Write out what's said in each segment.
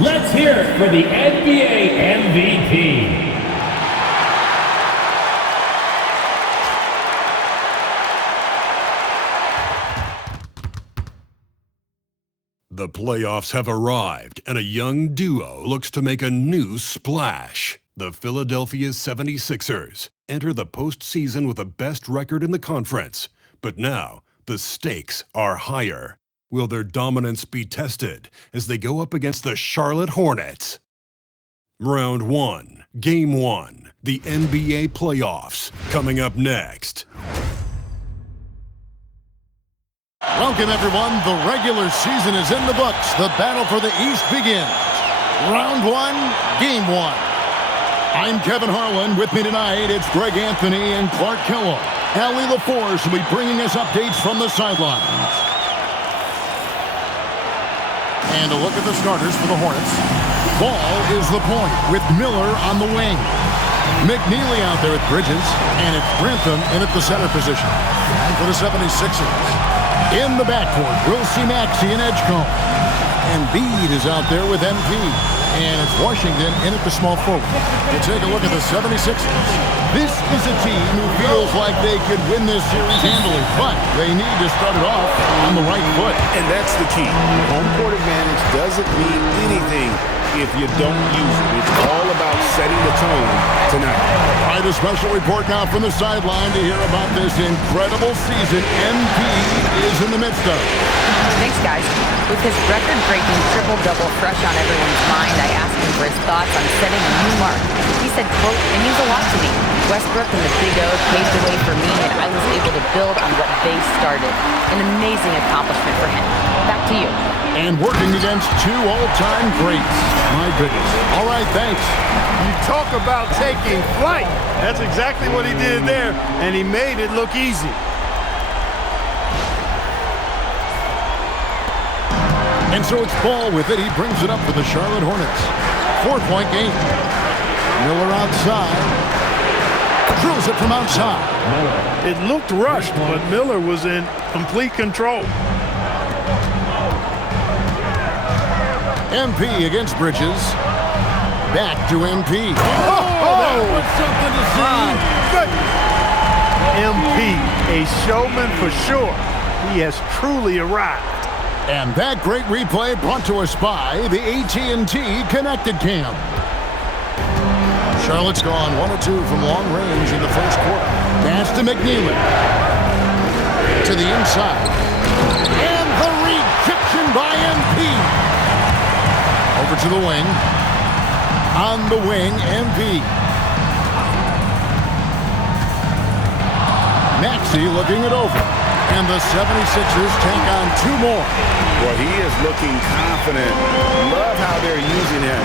Let's hear it for the NBA MVP. The playoffs have arrived, and a young duo looks to make a new splash. The Philadelphia 76ers enter the postseason with the best record in the conference. But now, the stakes are higher. Will their dominance be tested as they go up against the Charlotte Hornets? Round 1, Game 1, the NBA playoffs, coming up next. Welcome, everyone. The regular season is in the books. The battle for the East begins. Round 1, Game 1. I'm Kevin Harlan. With me tonight, it's Greg Anthony and Clark Kellogg. Allie LaForce will be bringing us updates from the sidelines. And a look at the starters for the Hornets. Ball is the point with Miller on the wing. McNeely out there at Bridges, and it's Grantham in at the center position. And for the 76ers. In the backcourt, we'll see Maxey and Edgecombe. And Bede is out there with MP. And it's Washington in at the small forward. You take a look at the 76ers. This is a team who feels like they could win this series handily, but they need to start it off on the right foot. And that's the key. Home court advantage doesn't mean anything if you don't use it. It's all about setting the tone tonight. All right, a special report now from the sideline to hear about this incredible season MP is in the midst of. Thanks, guys. With his record-breaking triple-double fresh on everyone's mind, I asked him for his thoughts on setting a new mark. He said, quote, "It means a lot to me. Westbrook and the Big O paved the way for me, and I was able to build on what they started. An amazing accomplishment for him." Back to you. And working against two all-time greats. My goodness. All right, thanks. You talk about taking flight. That's exactly what he did there, and he made it look easy. And so it's Ball with it. He brings it up for the Charlotte Hornets. 4-point game. Miller outside. Drills it from outside. It looked rushed, but Miller was in complete control. MP against Bridges. Back to MP. That was something to see. MP, a showman for sure. He has truly arrived. And that great replay brought to us by the AT&T Connected Cam. Charlotte's gone 1 of 2 from long range in the first quarter. Pass to McNeely. To the inside. And the rejection by MP. Over to the wing. On the wing, MP. Maxey looking it over. And the 76ers take on 2 more. Well, he is looking confident. Love how they're using him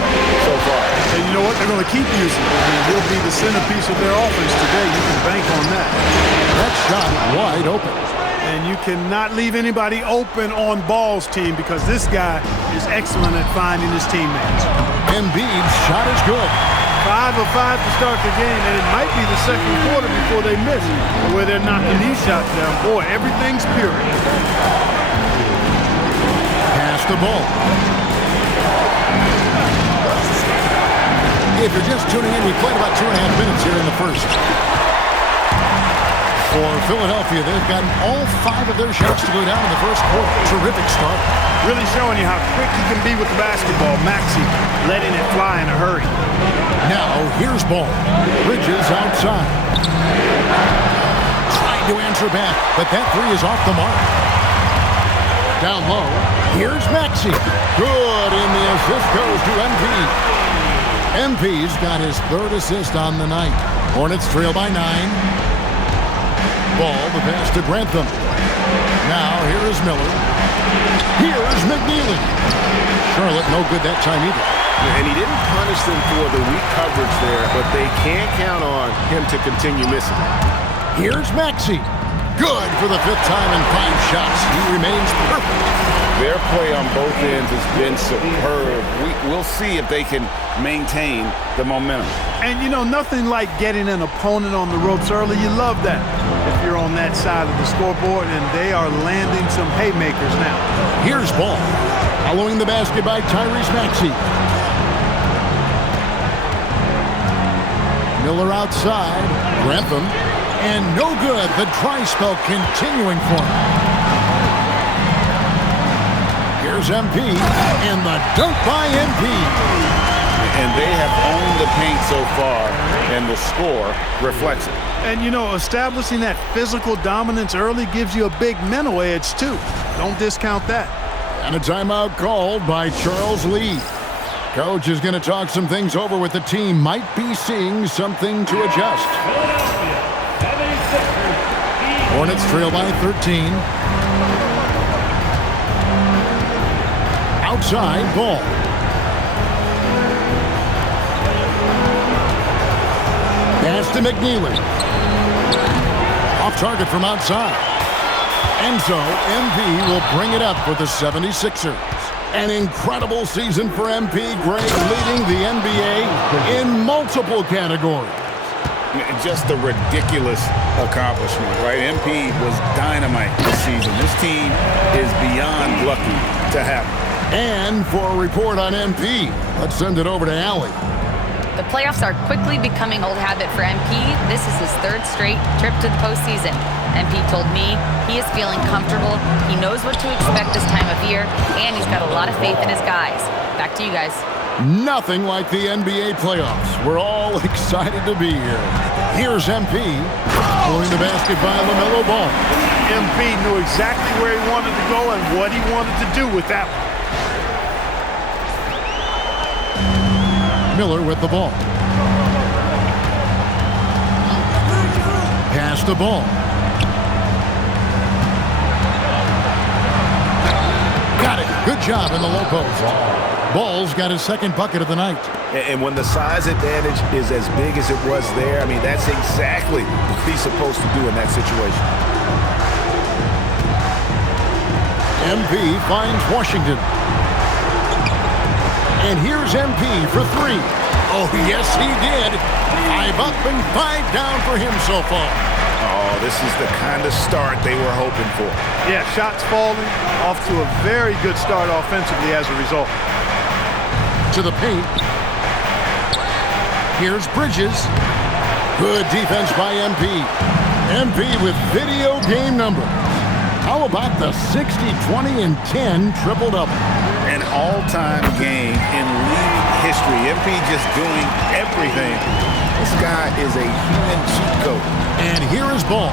so far. And you know what? They're going to keep using him. I mean, he'll be the centerpiece of their offense today. You can bank on that. That shot wide open. And you cannot leave anybody open on Ball's team because this guy is excellent at finding his teammates. Embiid's shot is good. 5 of 5 to start the game, and it might be the second quarter before they miss it, where they're knocking these shots down. Boy, everything's pure. Pass the ball. If you're just tuning in, we played about 2.5 minutes here in the first. For Philadelphia, they've gotten all 5 of their shots to go down in the first quarter. Terrific start. Really showing you how quick he can be with the basketball. Maxey letting it fly in a hurry. Now, here's Ball. Bridges outside. Trying to answer back, but that 3 is off the mark. Down low, here's Maxey. Good, and the assist goes to MP. MP's got his 3rd assist on the night. Hornets trail by 9. Ball, the pass to Grantham. Now, here is Miller. Here's McNeely. Charlotte no good that time either. And he didn't punish them for the weak coverage there, but they can't count on him to continue missing. Here's Maxey. Good for the 5th time in 5 shots. He remains perfect. Their play on both ends has been superb. We'll see if they can maintain the momentum. And, you know, nothing like getting an opponent on the ropes early. You love that if you're on that side of the scoreboard, and they are landing some haymakers now. Here's ball. Following the basket by Tyrese Maxey. Miller outside. Grantham. And no good. The dry spell continuing for him. Here's MP. And the dunk by MP. And they have owned the paint so far, and the score reflects it. And, you know, establishing that physical dominance early gives you a big mental edge, too. Don't discount that. And a timeout called by Charles Lee. Coach is going to talk some things over with the team. Might be seeing something to adjust. Hornets trail by 13. Outside ball. Pass to McNeely. Off target from outside. And so MP will bring it up for the 76ers. An incredible season for MP. Gray leading the NBA in multiple categories. Just a ridiculous accomplishment, right? MP was dynamite this season. This team is beyond lucky to have him. And for a report on MP, let's send it over to Allie. The playoffs are quickly becoming old habit for MP. This is his 3rd straight trip to the postseason. MP told me he is feeling comfortable, he knows what to expect this time of year, and he's got a lot of faith in his guys. Back to you guys. Nothing like the NBA playoffs. We're all excited to be here. Here's MP, following the basket by LaMelo Ball. MP knew exactly where he wanted to go and what he wanted to do with that one. Miller with the ball. Pass the ball. Got it. Good job in the low post. Ball's got his 2nd bucket of the night. And when the size advantage is as big as it was there, I mean, that's exactly what he's supposed to do in that situation. MP finds Washington. And here's MP for 3. Oh, yes, he did. 5 up and 5 down for him so far. Oh, this is the kind of start they were hoping for. Yeah, shots falling, off to a very good start offensively as a result. To the paint. Here's Bridges. Good defense by MP. MP with video game numbers. How about the 60, 20, and 10 triple-double? An all-time game in league history. MP just doing everything. This guy is a human cheat code. And here is ball.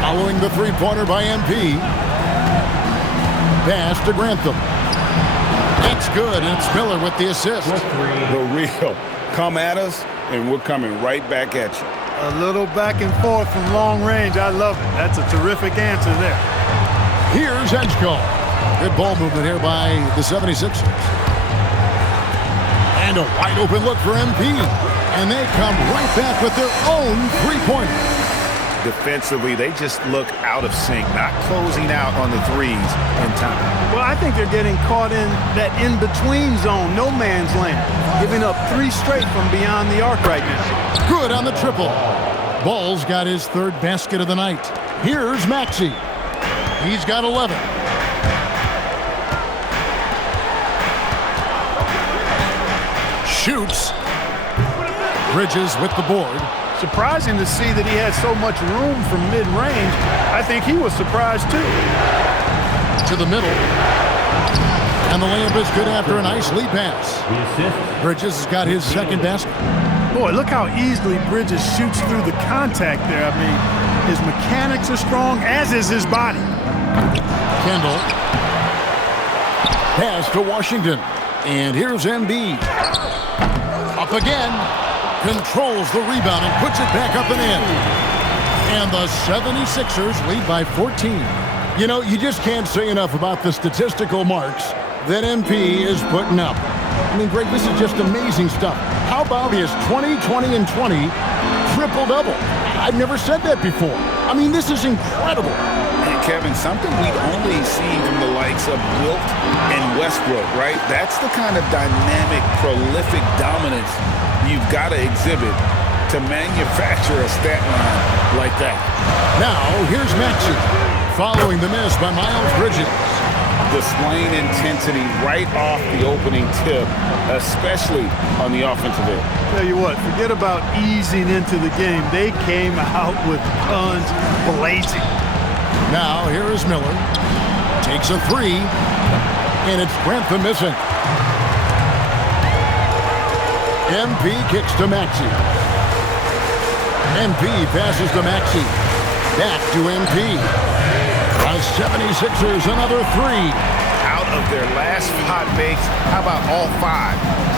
Following the 3-pointer by MP. Pass to Grantham. That's good, and it's Miller with the assist. The real. Come at us, and we're coming right back at you. A little back and forth from long range. I love it. That's a terrific answer there. Here's Edgecombe. Good ball movement here by the 76ers. And a wide open look for MP. And they come right back with their own 3-pointer. Defensively, they just look out of sync, not closing out on the threes in time. Well, I think they're getting caught in that in-between zone, no man's land, giving up 3 straight from beyond the arc right now. Good on the triple. Ball's got his 3rd basket of the night. Here's Maxey. He's got 11. Shoots. Bridges with the board. Surprising to see that he had so much room from mid-range. I think he was surprised, too. To the middle. And the layup is good after a nice lead pass. Bridges has got his 2nd basket. Boy, look how easily Bridges shoots through the contact there. I mean, his mechanics are strong, as is his body. Kendall. Pass to Washington. And here's MB. Up again. Controls the rebound and puts it back up and in. And the 76ers lead by 14. You know, you just can't say enough about the statistical marks that MP is putting up. I mean, Greg, this is just amazing stuff. How about his 20, 20, and 20 triple-double? I've never said that before. I mean, this is incredible. And Kevin, something we've only seen from the likes of Wilt and Westbrook, right? That's the kind of dynamic, prolific dominance you've got to exhibit to manufacture a stat line like that. Now, here's Maxey, following the miss by Miles Bridges. Displaying intensity right off the opening tip, especially on the offensive end. Tell you what, forget about easing into the game. They came out with guns blazing. Now, here is Miller. Takes a three, and it's Grantham missing. MP kicks to Maxey. MP passes to Maxey. Back to MP. The 76ers another three. Out of their last 5 makes, how about all 5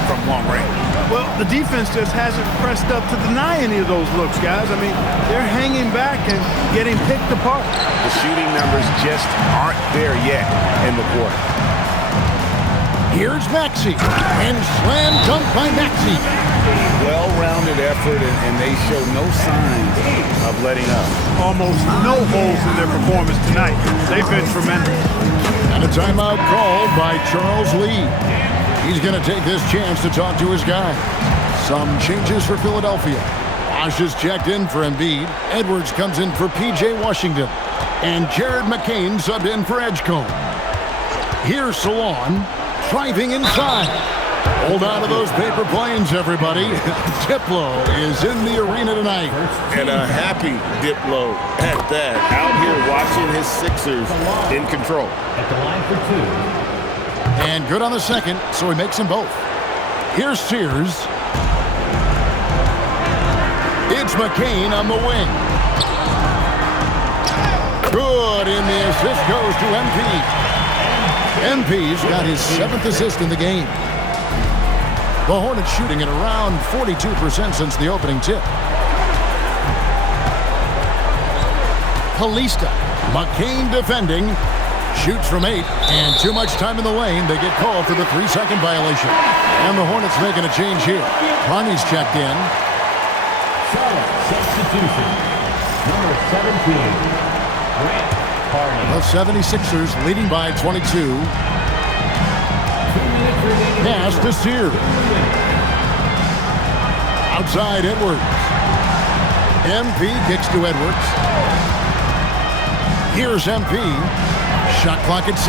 from long range? Well, the defense just hasn't pressed up to deny any of those looks, guys. I mean, they're hanging back and getting picked apart. The shooting numbers just aren't there yet in the quarter. Here's Maxey, and slam dunk by Maxey. Well-rounded effort, and they show no signs of letting up. Almost no holes in their performance tonight. They've been tremendous. And a timeout called by Charles Lee. He's going to take this chance to talk to his guy. Some changes for Philadelphia. Bosh is checked in for Embiid. Edwards comes in for P.J. Washington. And Jared McCain subbed in for Edgecombe. Here's Salon, driving inside. Hold on to those paper planes, everybody. Diplo is in the arena tonight. And a happy Diplo at that. Out here watching his Sixers in control. At the line for 2. And good on the second, so he makes them both. Here's Sears. It's McCain on the wing. Good, and the assist goes to MP. MP's got his 7th assist in the game. The Hornets shooting at around 42% since the opening tip. Kalista. McCain defending. Shoots from 8, and too much time in the lane. They get called for the 3-second violation. And the Hornets making a change here. Carney's checked in. Charlotte substitution. Number 17, Grant Carney. The 76ers leading by 22. 2 minutes remaining. Pass to Sears. Outside Edwards. MP kicks to Edwards. Here's MP. Shot clock at 6.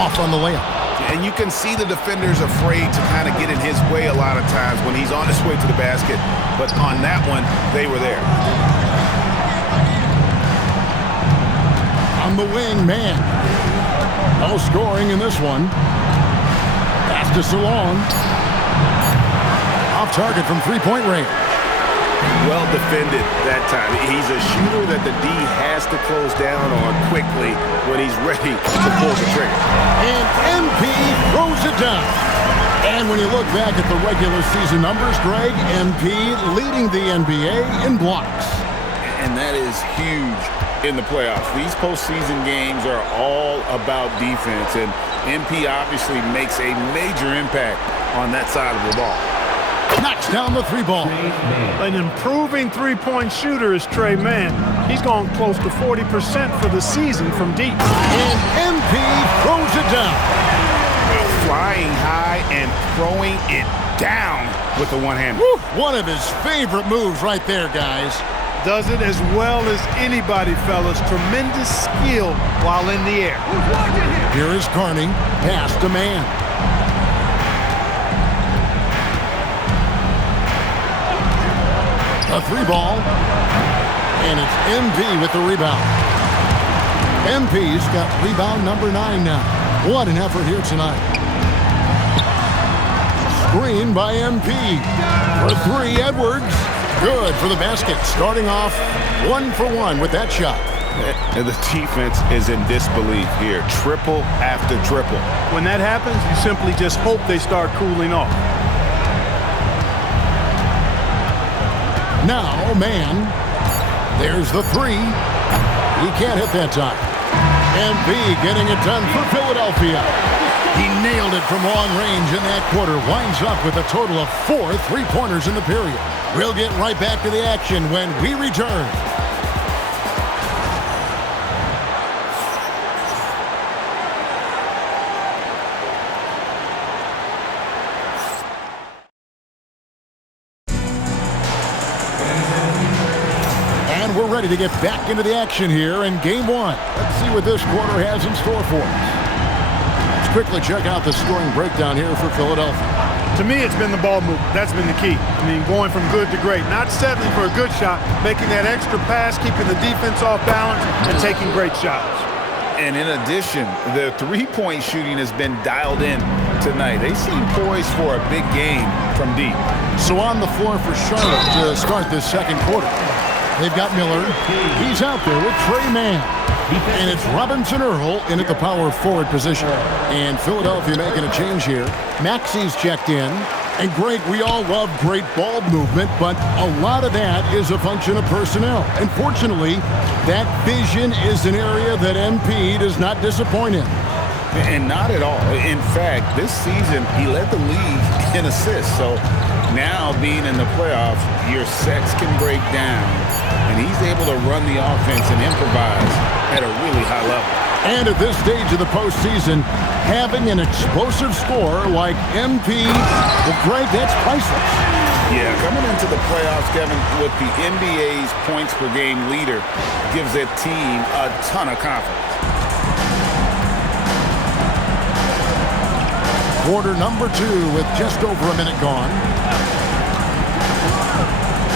Off on the layup. And you can see the defender's afraid to kind of get in his way a lot of times when he's on his way to the basket. But on that one, they were there. On the wing, man. No scoring in this one. Pass to Salon. Off target from three-point range. Well defended that time. He's a shooter that the D has to close down on quickly when he's ready to pull the trigger. And MP throws it down. And when you look back at the regular season numbers, Greg, MP leading the NBA in blocks. And that is huge in the playoffs. These postseason games are all about defense, and MP obviously makes a major impact on that side of the ball. Knocks down the 3-ball. An improving three-point shooter is Trey Mann. He's gone close to 40% for the season from deep. And MP throws it down. Flying high and throwing it down with the one-hand. One of his favorite moves right there, guys. Does it as well as anybody, fellas. Tremendous skill while in the air. Here is Carney. Pass to Mann. A 3-ball. And it's MP with the rebound. MP's got rebound number 9 now. What an effort here tonight. Screen by MP. For 3, Edwards. Good for the basket. Starting off 1 for 1 with that shot. And the defense is in disbelief here. Triple after triple. When that happens, you simply just hope they start cooling off. Now, Mann. There's the 3. He can't hit that time. MP getting it done for Philadelphia. He nailed it from long range in that quarter. Winds up with a total of 4 3-pointers in the period. We'll get right back to the action when we return. ready to get back into the action here in game one. Let's see what this quarter has in store for us. Let's quickly check out the scoring breakdown here for Philadelphia. To me, it's been the ball movement. That's been the key. I mean, going from good to great. Not settling for a good shot, making that extra pass, keeping the defense off balance, and taking great shots. And in addition, the three-point shooting has been dialed in tonight. They seem poised for a big game from deep. So on the floor for Charlotte to start this second quarter. They've got Miller. He's out there with Trey Mann. And it's Robinson Earl in at the power forward position. And Philadelphia making a change here. Maxi's checked in. And Greg, we all love great ball movement, but a lot of that is a function of personnel. And fortunately, that vision is an area that MP does not disappoint in. And not at all. In fact, this season, he led the league in assists. So now being in the playoffs, your sets can break down. And he's able to run the offense and improvise at a really high level. And at this stage of the postseason, having an explosive scorer like MP, well, Greg, that's priceless. Yeah, coming into the playoffs, Kevin, with the NBA's points per game leader gives that team a ton of confidence. Quarter number 2 with just over a minute gone.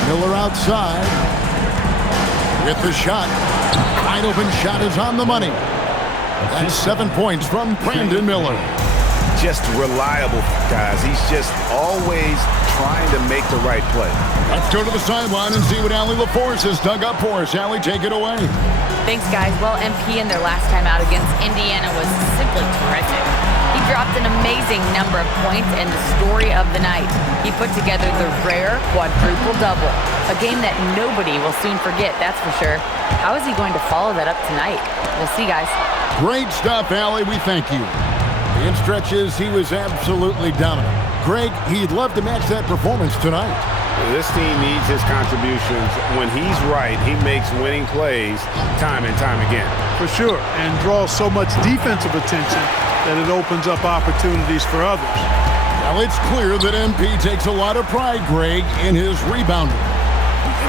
Miller outside with the shot. Wide open shot is on the money. That's 7 points from Brandon Miller. Just reliable, guys. He's just always trying to make the right play. Let's go to the sideline and see what Allie LaForce has dug up for us. Allie, take it away. Thanks, guys. Well, MP in their last time out against Indiana was simply terrific. He dropped an amazing number of points and the story of the night. He put together the rare quadruple double, a game that nobody will soon forget, that's for sure. How is he going to follow that up tonight? We'll see, guys. Great stuff, Allie. We thank you. In stretches, he was absolutely dominant. Greg, he'd love to match that performance tonight. This team needs his contributions. When he's right, he makes winning plays time and time again. For sure, and draws so much defensive attention that it opens up opportunities for others. Well, it's clear that MP takes a lot of pride, Greg, in his rebounding.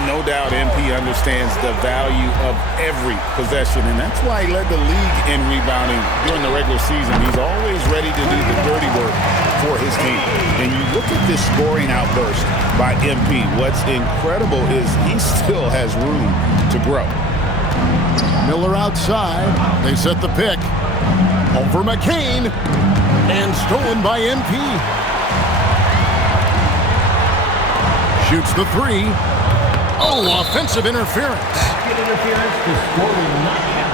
No doubt MP understands the value of every possession, and that's why he led the league in rebounding during the regular season. He's always ready to do the dirty work for his team. And you look at this scoring outburst by MP. What's incredible is he still has room to grow. Miller outside. They set the pick. Over McCain. And stolen by MP. Shoots the three. Oh, offensive interference. Basket interference to score a knockout.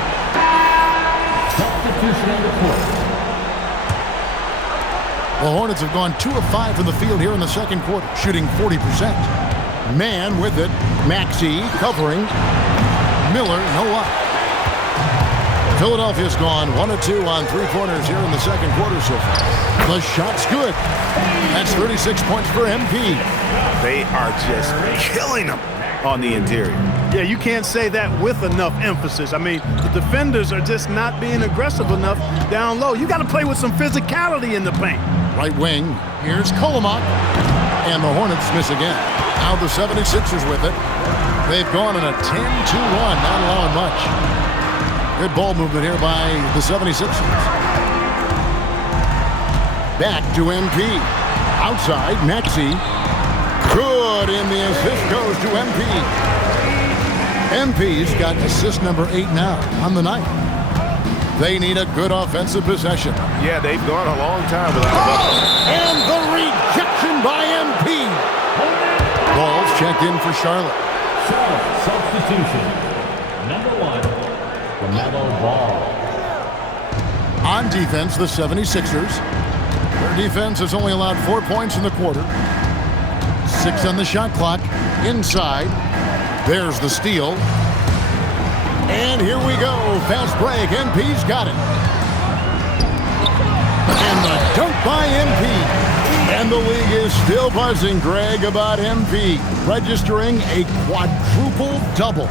Substitution on the court. The Hornets have gone 2 of 5 from the field here in the second quarter, shooting 40%. Man with it. Maxey covering. Miller, no up. Philadelphia's gone 1 of 2 on three-pointers here in the second quarter so far. The shot's good. That's 36 points for MP. They are just killing them on the interior. Yeah, you can't say that with enough emphasis. I mean, the defenders are just not being aggressive enough down low. You got to play with some physicality in the paint. Right wing. Here's Kolomak. And the Hornets miss again. Now the 76ers with it. They've gone on a 10-2 run, not allowing much. Good ball movement here by the 76ers. Back to MP. Outside, Maxey. Good, and the assist goes to MP. MP's got assist number 8 now on the night. They need a good offensive possession. Yeah, they've gone a long time without a bucket. And the rejection by MP. Ball's checked in for Charlotte. Substitution. Number 1, LaMelo Ball. On defense, the 76ers. Their defense has only allowed 4 points in the quarter. 6 on the shot clock. Inside. There's the steal. And here we go. Fast break. MP's got it. And the dunk by MP. And the league is still buzzing, Greg, about MP registering a quadruple double.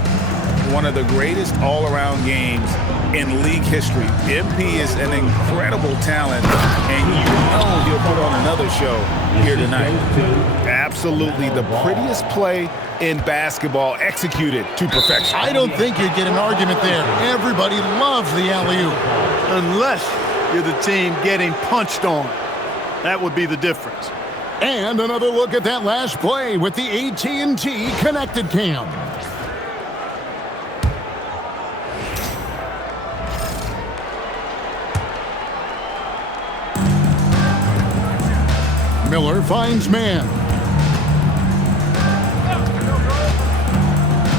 One of the greatest all-around games in league history. MP is an incredible talent, and you know he'll put on another show here tonight. Absolutely the prettiest play in basketball, executed to perfection. I don't think you'd get an argument there. Everybody loves the alley-oop. Unless you're the team getting punched on. That would be the difference. And another look at that last play with the AT&T Connected Cam. Miller finds man.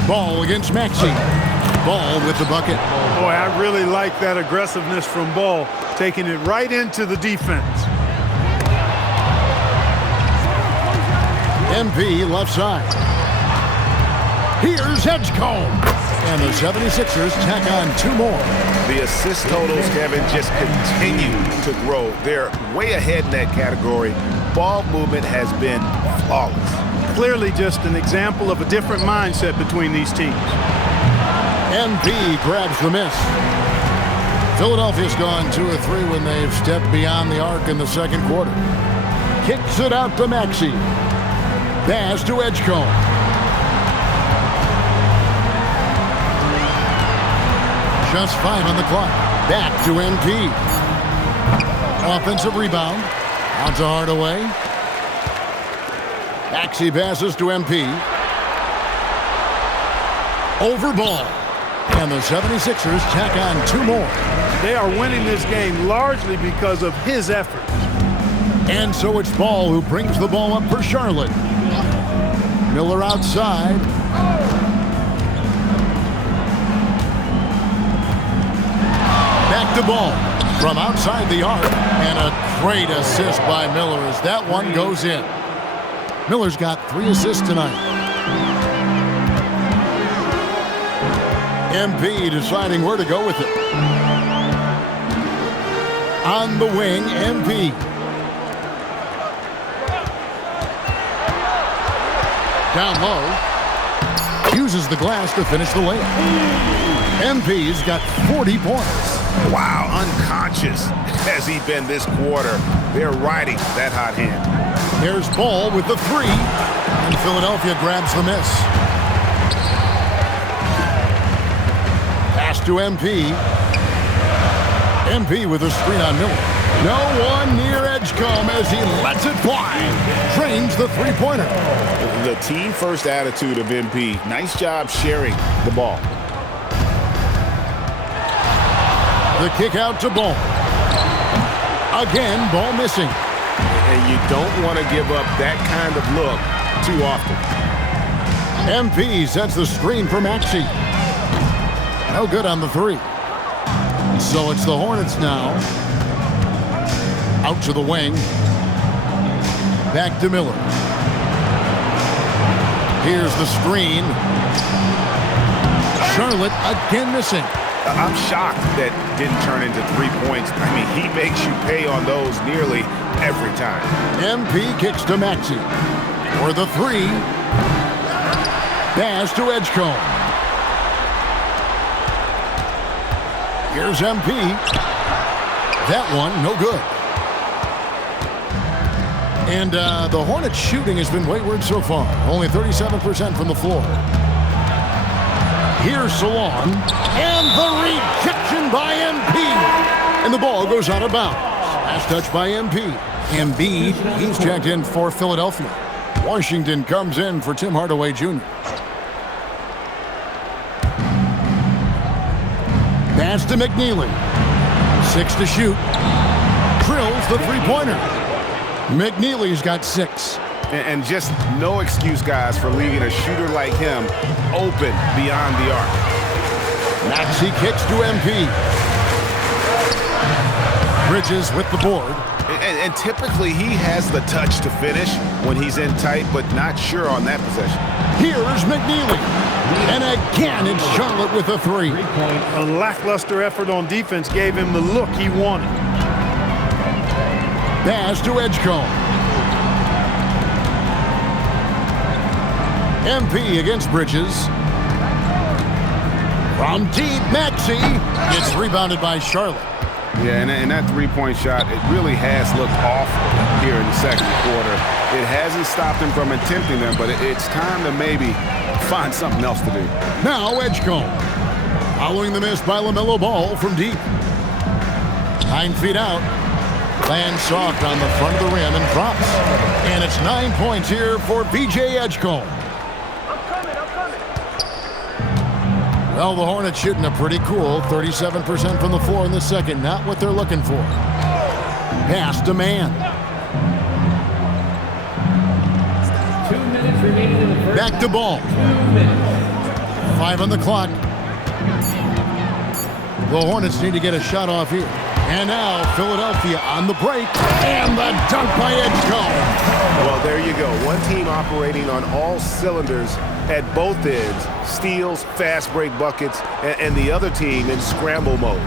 Ball against Maxey. Ball with the bucket. Boy, I really like that aggressiveness from Ball, taking it right into the defense. MP left side. Here's Edgecombe. And the 76ers tack on 2 more. The assist totals, Kevin, just continue to grow. They're way ahead in that category. Ball movement has been flawless. Clearly just an example of a different mindset between these teams. MP grabs the miss. Philadelphia's gone 2 of 3 when they've stepped beyond the arc in the second quarter. Kicks it out to Maxey. Pass to Edgecombe. Just 5 on the clock. Back to MP. Offensive rebound. Out to Hardaway. Maxey passes to MP. Over Ball. And the 76ers tack on 2 more. They are winning this game largely because of his effort. And so it's Ball who brings the ball up for Charlotte. Miller outside. Back to Ball from outside the arc. And a great assist by Miller as that one goes in. Miller's got 3 assists tonight. MP deciding where to go with it. On the wing, MP. Down low. Uses the glass to finish the layup. MP's got 40 points. Wow, unconscious has he been this quarter. They're riding that hot hand. Here's Ball with the 3. And Philadelphia grabs the miss. Pass to MP. MP with a screen on Miller. No one near Edgecombe as he lets it fly. Trains the 3-pointer. The team-first attitude of MP. Nice job sharing the ball. The kick out to Ball. Again, Ball missing. And you don't want to give up that kind of look too often. MP sets the screen for Maxey. No good on the 3. So it's the Hornets now. Out to the wing. Back to Miller. Here's the screen. Charlotte again missing. I'm shocked that didn't turn into 3 points. I mean, he makes you pay on those nearly every time. MP kicks to Maxey. For the 3. Pass to Edgecombe. Here's MP. That one, no good. And the Hornets shooting has been wayward so far. Only 37% from the floor. Here's Salon. And the rejection by MP. And the ball goes out of bounds. Last touch by MP. Embiid, he's checked in for Philadelphia. Washington comes in for Tim Hardaway Jr. Pass to McNeely. 6 to shoot. Drills the 3-pointer. McNeely's got 6. And just no excuse, guys, for leaving a shooter like him open beyond the arc. Maxey kicks to MP. Bridges with the board. And typically he has the touch to finish when he's in tight, but not sure on that possession. Here's McNeely. And again, it's Charlotte with a 3. A lackluster effort on defense gave him the look he wanted. Pass to Edgecombe. MP against Bridges. From deep, Maxey gets rebounded by Charlotte. Yeah, and that three-point shot, it really has looked off here in the second quarter. It hasn't stopped him from attempting them, but it's time to maybe find something else to do. Now Edgecombe. Following the miss by LaMelo Ball from deep. 9 feet out. Lands soft on the front of the rim and drops. And it's 9 points here for VJ Edgecombe. Well, the Hornets shooting a pretty cool 37% from the floor in the second. Not what they're looking for. Pass to man. 2 minutes remaining in the first. Back to Ball. 2 minutes. 5 on the clock. The Hornets need to get a shot off here. And now Philadelphia on the break. And the dunk by Edgecombe. Well, there you go. One team operating on all cylinders at both ends. Steals, fast break buckets, and the other team in scramble mode.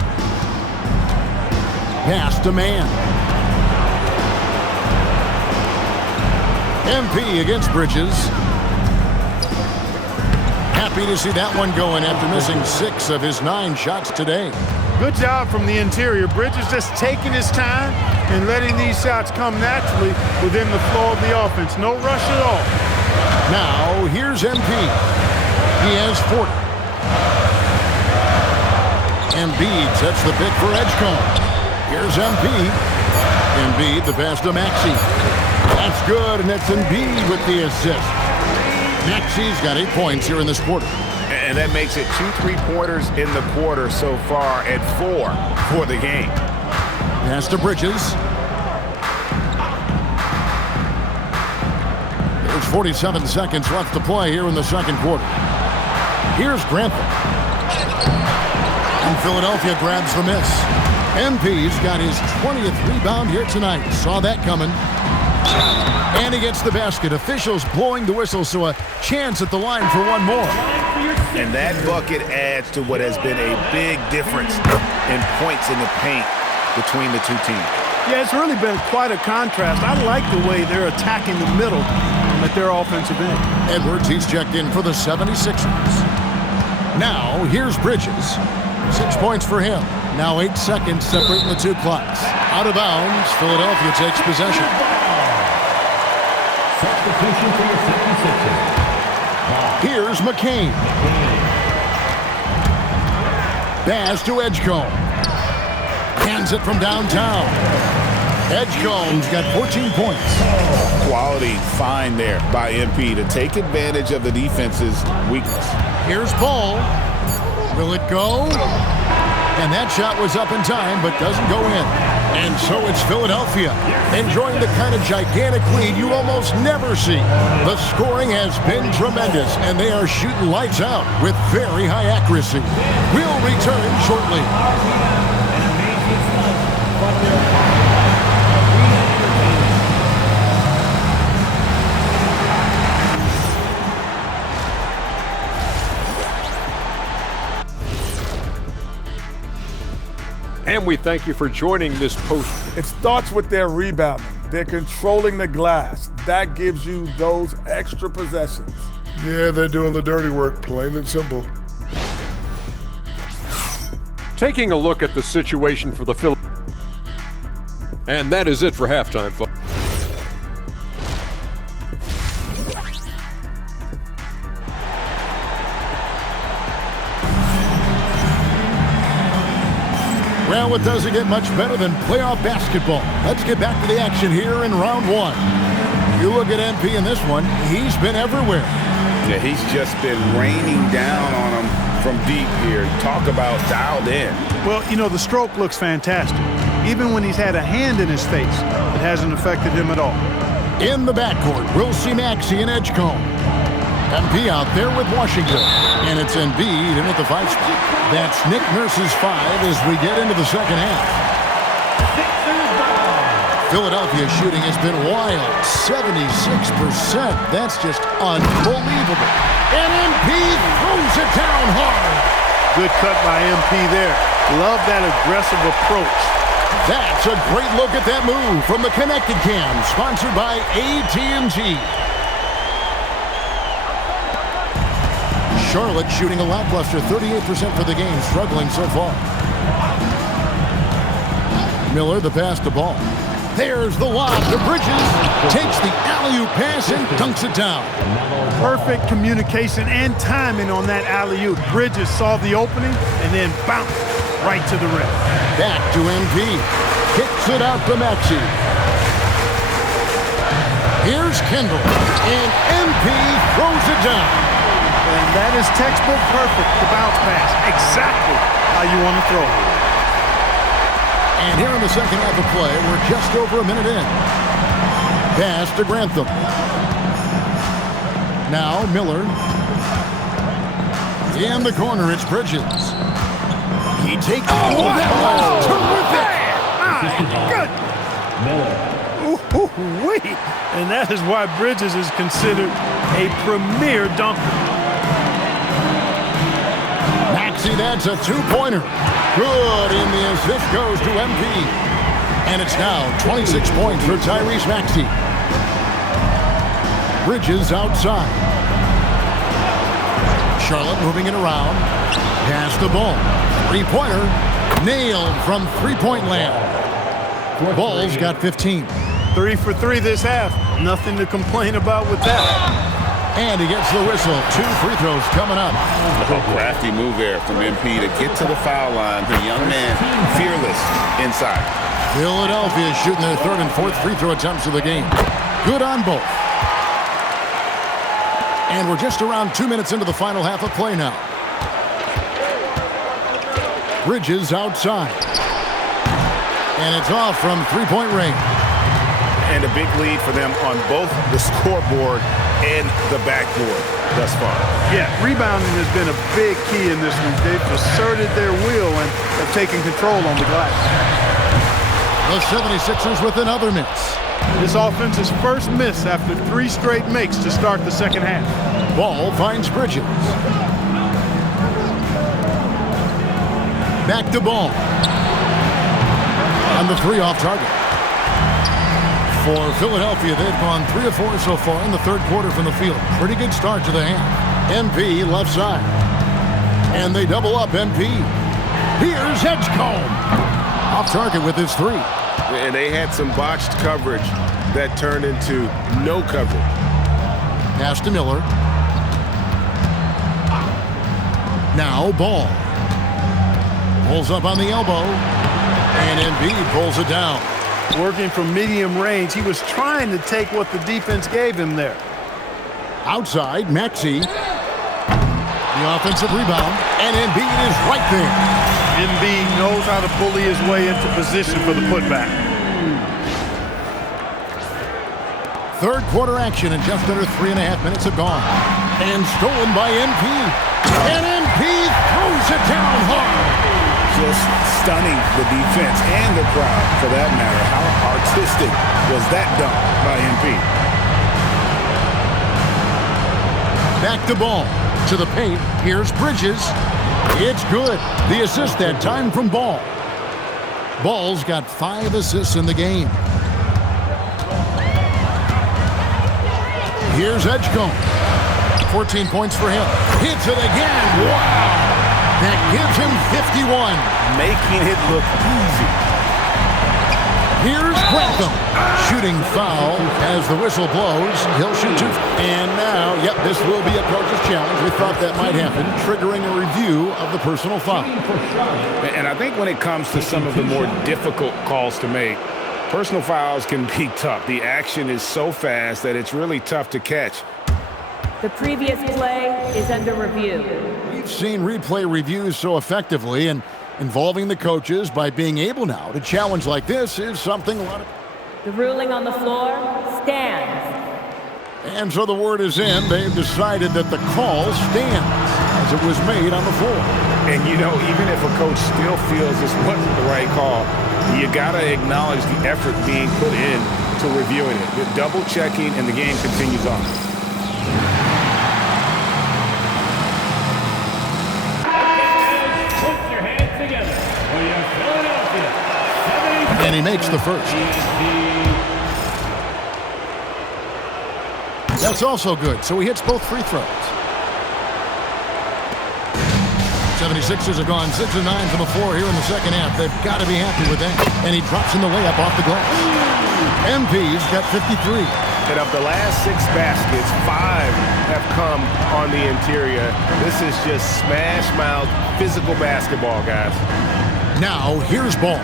Pass to man. MP against Bridges. Happy to see that one going after missing 6 of his 9 shots today. Good job from the interior. Bridges just taking his time and letting these shots come naturally within the flow of the offense. No rush at all. Now, here's MP. He has 40. Embiid sets the pick for Edgecombe. Here's MP. Embiid, the pass to Maxey. That's good, and that's Embiid with the assist. Maxey's got 8 points here in this quarter. And that makes it 2 3-pointers in the quarter so far and 4 for the game. Pass to Bridges. There's 47 seconds left to play here in the second quarter. Here's Grantham. And Philadelphia grabs the miss. MP's got his 20th rebound here tonight. Saw that coming. And he gets the basket. Officials blowing the whistle, so a chance at the line for one more. And that bucket adds to what has been a big difference in points in the paint between the two teams. Yeah, it's really been quite a contrast. I like the way they're attacking the middle at their offensive end. Edwards, he's checked in for the 76ers. Now, here's Bridges. 6 points for him. Now 8 seconds separating the two clocks. Out of bounds, Philadelphia takes possession. Substitution for your 76ers. Here's McCain. Pass to Edgecombe. Hands it from downtown. Edgecombe's got 14 points. Quality find there by MP to take advantage of the defense's weakness. Here's Ball. Will it go? And that shot was up in time, but doesn't go in. And so it's Philadelphia, enjoying the kind of gigantic lead you almost never see. The scoring has been tremendous, and they are shooting lights out with very high accuracy. We'll return shortly. And we thank you for joining this post. It starts with their rebounding. They're controlling the glass. That gives you those extra possessions. Yeah, they're doing the dirty work, plain and simple. Taking a look at the situation for the Phillies. And that is it for halftime, folks. Well, it doesn't get much better than playoff basketball. Let's get back to the action here in round one. You look at MP in this one, he's been everywhere. Yeah, he's just been raining down on them from deep here. Talk about dialed in. Well, you know, the stroke looks fantastic. Even when he's had a hand in his face, it hasn't affected him at all. In the backcourt, we'll see Maxey and Edgecombe. MP out there with Washington. And it's Embiid in at the 5 spot. That's Nick Nurse's 5 as we get into the second half. Philadelphia shooting has been wild. 76%. That's just unbelievable. And MP throws it down hard. Good cut by MP there. Love that aggressive approach. That's a great look at that move from the Connected Cam, sponsored by AT&T. Charlotte shooting a lackluster 38% for the game, struggling so far. Miller, the pass to Ball. There's the lob to Bridges. Takes the alley-oop pass and dunks it down. Perfect communication and timing on that alley-oop. Bridges saw the opening and then bounced right to the rim. Back to MP. Kicks it out to Maxey. Here's Kendall. And MP throws it down. And that is textbook perfect, the bounce pass. Exactly how you want to throw it. And here in the second half of play, we're just over a minute in. Pass to Grantham. Now Miller. In the corner, it's Bridges. He takes... Oh, that was terrific! Good. Ooh-wee. And that is why Bridges is considered a premier dunker. Maxey, that's a two-pointer. Good, and the assist goes to MP. And it's now 26 points for Tyrese Maxey. Bridges outside. Charlotte moving it around. Pass the ball. Three-pointer. Nailed from three-point land. Ball's got 15. 3 for 3 this half. Nothing to complain about with that. And he gets the whistle. 2 free throws coming up. A crafty move there from MP to get to the foul line. The young man, fearless inside. Philadelphia shooting their third and fourth free throw attempts of the game. Good on both. And we're just around 2 minutes into the final half of play now. Bridges outside. And it's off from three-point range. And a big lead for them on both the scoreboard and the backboard thus far. Yeah, rebounding has been a big key in this one. They've asserted their will and have taken control on the glass. The 76ers with another miss. This offense's first miss after 3 straight makes to start the second half. Ball finds Bridges. Back to Ball. On the 3 off target. For Philadelphia, they've gone 3 of 4 so far in the third quarter from the field. Pretty good start to the half. MP left side. And they double up MP. Here's Edgecombe. Off target with his 3. And they had some botched coverage that turned into no coverage. Pass to Miller. Now Ball. Pulls up on the elbow. And Embiid pulls it down. Working from medium range, he was trying to take what the defense gave him there. Outside, Maxey. The offensive rebound, and Embiid is right there. Embiid knows how to bully his way into position for the putback. Third quarter action, and just under 3.5 minutes have gone. And stolen by MP. And MP throws it down hard. Just stunning the defense and the crowd, for that matter. How artistic was that dunk by MP? Back to Ball. To the paint. Here's Bridges. It's good. The assist that time from Ball. Ball's got 5 assists in the game. Here's Edgecombe. 14 points for him. Hits it again. Wow. That gives him 51. Making it look easy. Here's Grantham. Shooting foul as the whistle blows. He'll shoot 2. And now, yep, this will be a coach's challenge. We thought that might happen, triggering a review of the personal foul. And I think when it comes to some of the more difficult calls to make, personal fouls can be tough. The action is so fast that it's really tough to catch. The previous play is under review. We've seen replay reviews so effectively, and involving the coaches by being able now to challenge like this is something a lot of... The ruling on the floor stands. And so the word is in. They've decided that the call stands as it was made on the floor. And, you know, even if a coach still feels this wasn't the right call, you got to acknowledge the effort being put in to reviewing it. The double checking, and the game continues on. And he makes the first. That's also good, so he hits both free throws. 76ers have gone 6 of 9 from the floor here in the second half. They've got to be happy with that. And he drops in the layup off the glass. MP's got 53. And of the last 6 baskets, 5 have come on the interior. This is just smash-mouth, physical basketball, guys. Now, here's Ball.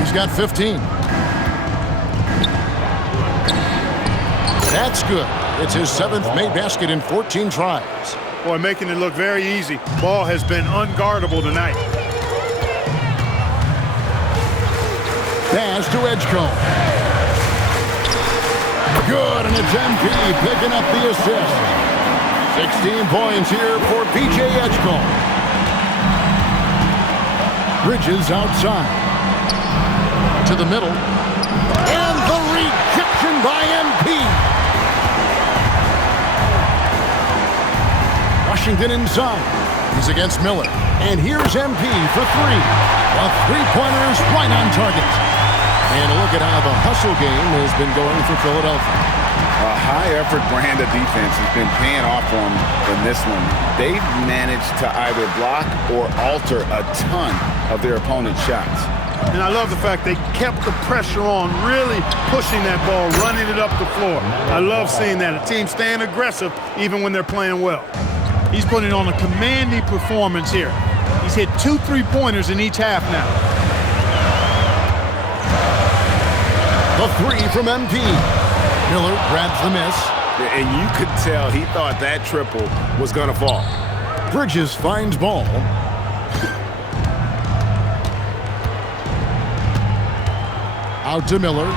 He's got 15. That's good. It's his 7th made basket in 14 tries. Boy, making it look very easy. Ball has been unguardable tonight. Pass to Edgecombe. Good, and it's MP picking up the assist. 16 points here for P.J. Edgecombe. Bridges outside. To the middle. And the rejection by MP. Washington inside. He's against Miller. And here's MP for 3. The three-pointers right on target. And look at how the hustle game has been going for Philadelphia. A high-effort brand of defense has been paying off for them in this one. They've managed to either block or alter a ton of their opponent's shots. And I love the fact they kept the pressure on, really pushing that ball, running it up the floor. I love seeing that. A team staying aggressive even when they're playing well. He's putting on a commanding performance here. He's hit 2 3-pointers in each half now. The 3 from MP. Miller grabs the miss. And you could tell he thought that triple was going to fall. Bridges finds Ball. Out to Miller.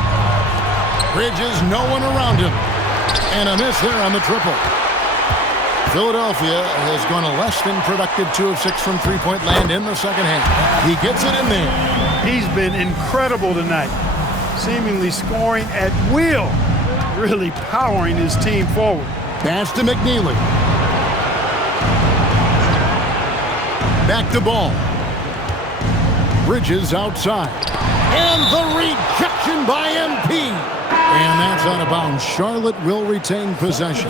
Bridges, no one around him. And a miss there on the triple. Philadelphia has gone a less than productive 2 of 6 from three-point land in the second half. He gets it in there. He's been incredible tonight, seemingly scoring at will, really powering his team forward. Pass to McNeely. Back to Ball. Bridges outside. And the rejection by MP. And that's out of bounds. Charlotte will retain possession.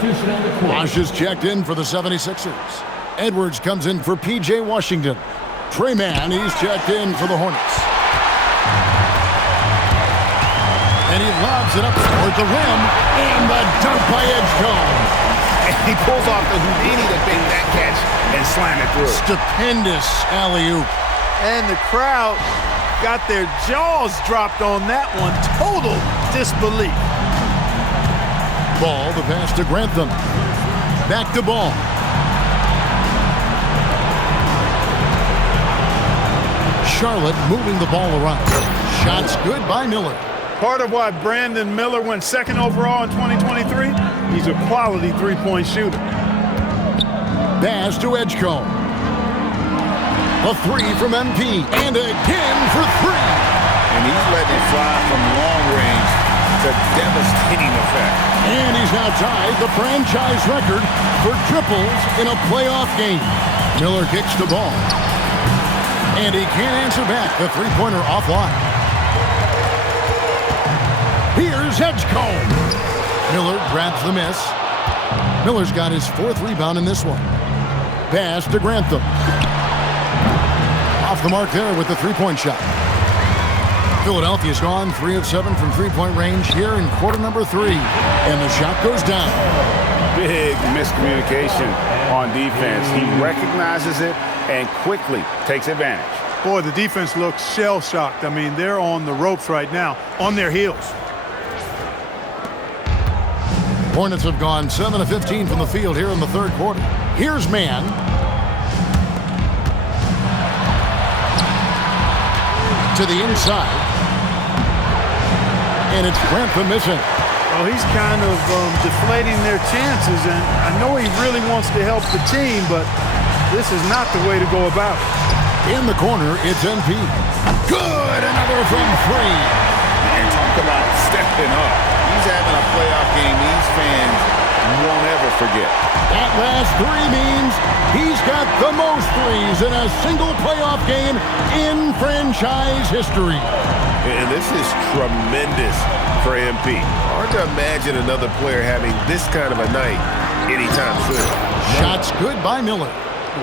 Bosh is checked in for the 76ers. Edwards comes in for P.J. Washington. Trey Mann, he's checked in for the Hornets. And he lobs it up toward the rim. And the dunk by Edgecombe. And he pulls off the Houdini to make that catch and slam it through. Stupendous alley-oop. And the crowd got their jaws dropped on that one. Total disbelief. Ball, the pass to Grantham. Back to Ball. Charlotte moving the ball around. Shots good by Miller. Part of why Brandon Miller went 2nd overall in 2023, he's a quality three-point shooter. Pass to Edgecombe. A 3 from MP. And again for 3. And he's letting it fly from long range to devastating effect. And he's now tied the franchise record for triples in a playoff game. Miller kicks the ball. And he can't answer back. The three-pointer offline. Here's Edgecombe. Miller grabs the miss. Miller's got his 4th rebound in this one. Pass to Grantham. Off the mark there with the three-point shot. Philadelphia's gone 3 of 7 from three-point range here in quarter number 3. And the shot goes down. Big miscommunication on defense. He recognizes it and quickly takes advantage. Boy, the defense looks shell-shocked. I mean, they're on the ropes right now, on their heels. Hornets have gone 7 of 15 from the field here in the 3rd quarter. Here's Mann. To the inside. And it's Grantham missing. Well, he's kind of deflating their chances, and I know he really wants to help the team, but this is not the way to go about it. In the corner, it's MP. Good, another from 3. And talk about stepping up. He's having a playoff game these fans won't ever forget. That last 3 means he's got the most threes in a single playoff game in franchise history. And this is tremendous for MP. Hard to imagine another player having this kind of a night anytime soon. Shots good by Miller.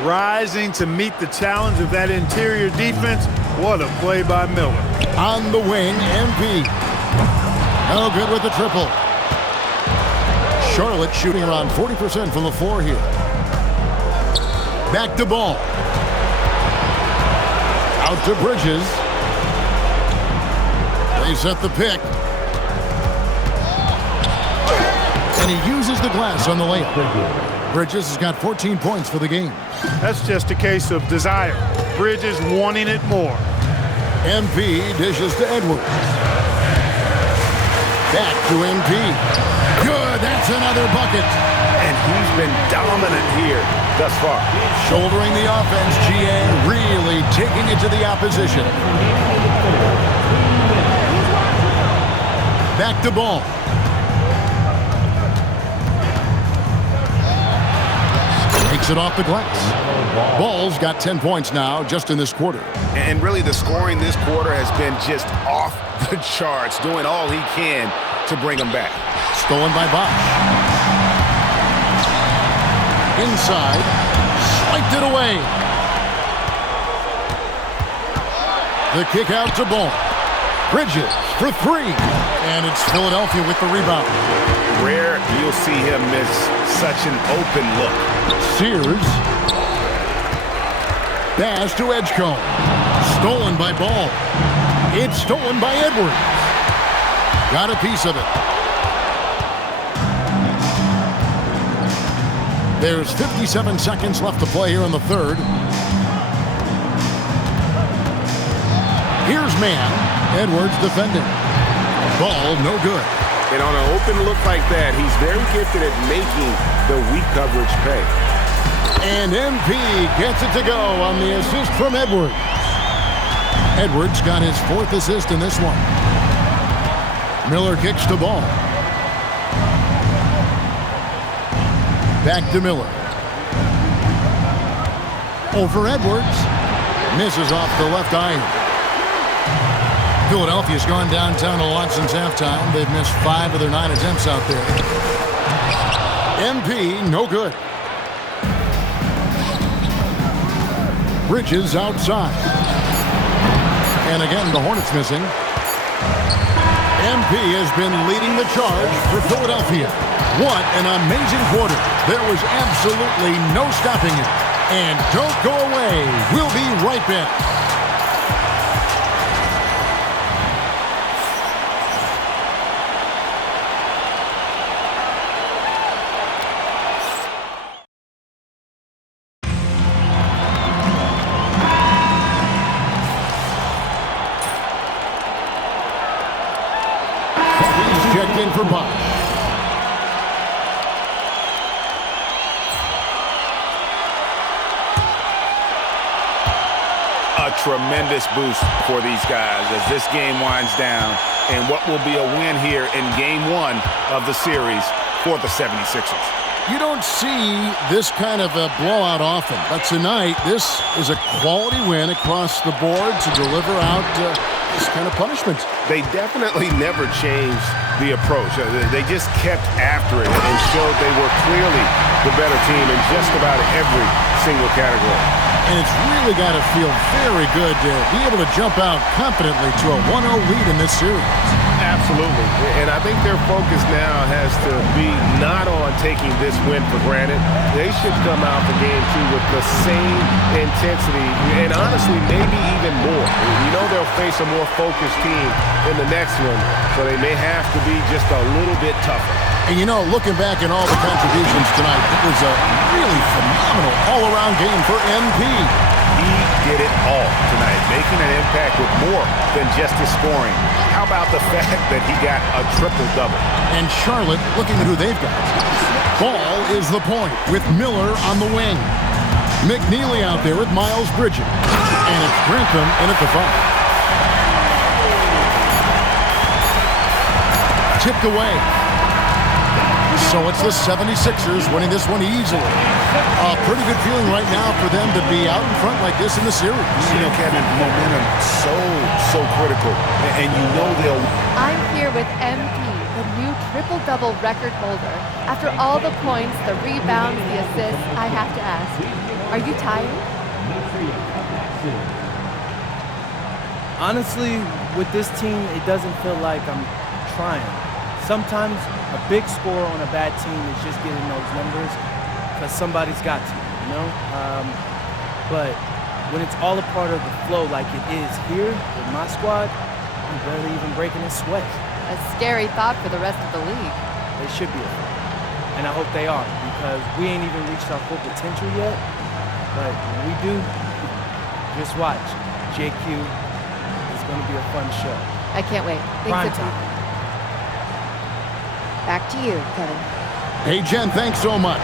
rising to meet the challenge of that interior defense. What a play by Miller. On the wing, MP. No good with the triple. Charlotte shooting around 40% from the floor here. Back to Ball. Out to Bridges. They set the pick. And he uses the glass on the layup. Bridges has got 14 points for the game. That's just a case of desire. Bridges wanting it more. MP dishes to Edwards. Back to MP. Good, that's another bucket. And he's been dominant here thus far. Shouldering the offense, GA really taking it to the opposition. Back to Ball. Takes it off the glass. Ball's got 10 points now just in this quarter. And really the scoring this quarter has been just off the charts, doing all he can to bring them back. Stolen by Bosch. Inside. Swiped it away. The kick out to Ball. Bridges for three. And it's Philadelphia with the rebound. Rare you'll see him miss such an open look. Sears. Dash to Edgecombe. Stolen by Ball. It's stolen by Edwards. Got a piece of it. There's 57 seconds left to play here in the third. Here's man. Edwards defending. Ball no good. And on an open look like that, he's very gifted at making the weak coverage pay. And MP gets it to go on the assist from Edwards. Edwards got his fourth assist in this one. Miller kicks to Ball. Back to Miller. Over Edwards. Misses off the left iron. Philadelphia's gone downtown a lot since halftime. They've missed 5 of their 9 attempts out there. MP, no good. Bridges outside. And again, the Hornets missing. MP has been leading the charge for Philadelphia. What an amazing quarter. There was absolutely no stopping it. And don't go away. We'll be right back. Checked in for Bosch. A tremendous boost for these guys as this game winds down and what will be a win here in game 1 of the series for the 76ers. You don't see this kind of a blowout often, but tonight this is a quality win across the board to deliver out this kind of punishment. They definitely never changed the approach. They just kept after it and showed they were clearly the better team in just about every single category. And it's really got to feel very good to be able to jump out confidently to a 1-0 lead in this series. Absolutely. And I think their focus now has to be not on taking this win for granted. They should come out for game 2 with the same intensity and honestly maybe even more. You know they'll face a more focused team in the next one, so they may have to be just a little bit tougher. And you know, looking back at all the contributions tonight, it was a really phenomenal all-around game for MP. He did it all tonight, making an impact with more than just his scoring. How about the fact that he got a triple-double? And Charlotte, looking at who they've got. Ball is the point with Miller on the wing. McNeely out there with Miles Bridges. And it's Grantham in at the 5. Tipped away. So it's the 76ers winning this one easily. A pretty good feeling right now for them to be out in front like this in the series. You know, Kevin, momentum so critical. And you know they'll... I'm here with MP, the new triple-double record holder. After all the points, the rebounds, the assists, I have to ask, are you tired? Honestly, with this team, it doesn't feel like I'm trying. Sometimes a big score on a bad team is just getting those numbers because somebody's got to, you know? But when it's all a part of the flow like it is here with my squad, I'm barely even breaking a sweat. A scary thought for the rest of the league. They should be, and I hope they are, because we ain't even reached our full potential yet. But when we do, just watch. JQ is going to be a fun show. I can't wait. Prime Thanks a ton. time. Back to you, Kevin. Hey, Jen, thanks so much.